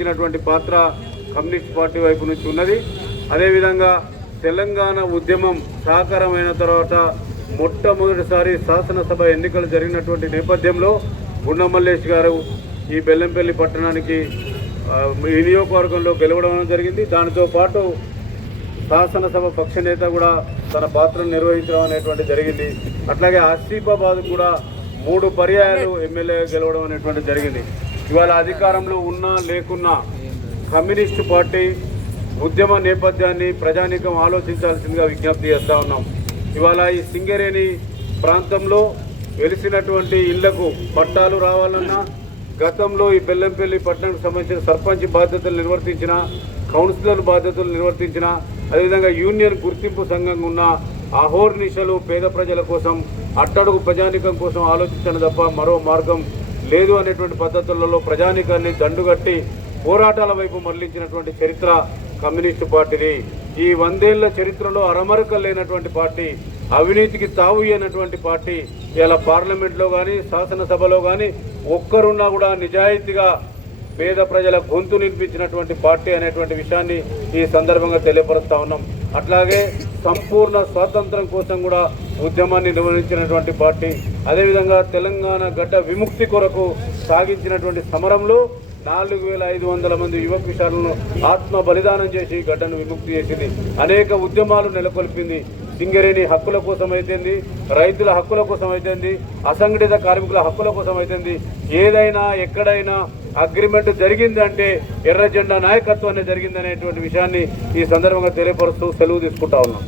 ఇచ్చినటువంటి పాత్ర communist party వైపు నుంచి ఉన్నది. అదేవిధంగా తెలంగాణ ఉద్యమం సాకారమైన తర్వాత మొట్టమొదటిసారి శాసనసభ ఎన్నికలు జరిగినటువంటి నేపథ్యంలో గుండమల్లేష్ గారు ఈ బెల్లంపల్లి పట్టణానికి ఈ నియోజకవర్గంలో గెలవడం జరిగింది. దానితో పాటు శాసనసభ పక్ష నేత కూడా తన పాత్రను నిర్వహించడం అనేటువంటి జరిగింది. అట్లాగే ఆసిఫాబాద్ కూడా మూడు పర్యాయాలు ఎమ్మెల్యే గెలవడం అనేటువంటి జరిగింది. ఇవాళ అధికారంలో ఉన్నా లేకున్నా కమ్యూనిస్టు పార్టీ ఉద్యమ నేపథ్యాన్ని ప్రజానీకం ఆలోచించాల్సిందిగా విజ్ఞప్తి చేస్తా ఉన్నాం. ఇవాళ ఈ సింగరేణి ప్రాంతంలో వెలిసినటువంటి ఇళ్ళకు పట్టాలు రావాలన్నా గతంలో ఈ బెల్లంపల్లి పట్టణానికి సంబంధించిన సర్పంచ్ బాధ్యతలు నిర్వర్తించిన కౌన్సిలర్ బాధ్యతలు నిర్వర్తించిన అదేవిధంగా యూనియన్ గుర్తింపు సంఘంగా ఉన్న అహోర్నిశలు పేద ప్రజల కోసం అట్టడుగు ప్రజానికం కోసం ఆలోచించడం తప్ప మరో మార్గం లేదు అనేటువంటి పద్ధతులలో ప్రజానీకాన్ని దండుగట్టి పోరాటాల వైపు మళ్ళించినటువంటి చరిత్ర కమ్యూనిస్టు పార్టీని ఈ వందేళ్ళ చరిత్రలో అరమరక లేనటువంటి పార్టీ అవినీతికి తావు ఇయ్యనటువంటి పార్టీ ఇలా పార్లమెంట్లో కానీ శాసనసభలో కానీ ఒక్కరున్నా కూడా నిజాయితీగా పేద ప్రజల గొంతు నిలిపించినటువంటి పార్టీ అనేటువంటి విషయాన్ని ఈ సందర్భంగా తెలియపరుస్తా ఉన్నాం. అట్లాగే సంపూర్ణ స్వాతంత్రం కోసం కూడా ఉద్యమాన్ని నిర్వహించినటువంటి పార్టీ అదేవిధంగా తెలంగాణ గడ్డ విముక్తి కొరకు సాగించినటువంటి సమరంలో నాలుగు వేల ఐదు వందల మంది యువ కిషోరులను ఆత్మ బలిదానం చేసి గడ్డను విముక్తి చేసింది. అనేక ఉద్యమాలు నెలకొల్పింది. సింగరేణి హక్కుల కోసం అయితేంది రైతుల హక్కుల కోసం అయితేంది అసంఘటిత కార్మికుల హక్కుల కోసం అయితేంది ఏదైనా ఎక్కడైనా అగ్రిమెంట్ జరిగిందంటే ఎర్ర జెండా నాయకత్వాన్ని జరిగిందనేటువంటి విషయాన్ని ఈ సందర్భంగా తెలియపరుస్తూ సెలవు తీసుకుంటా ఉన్నాం.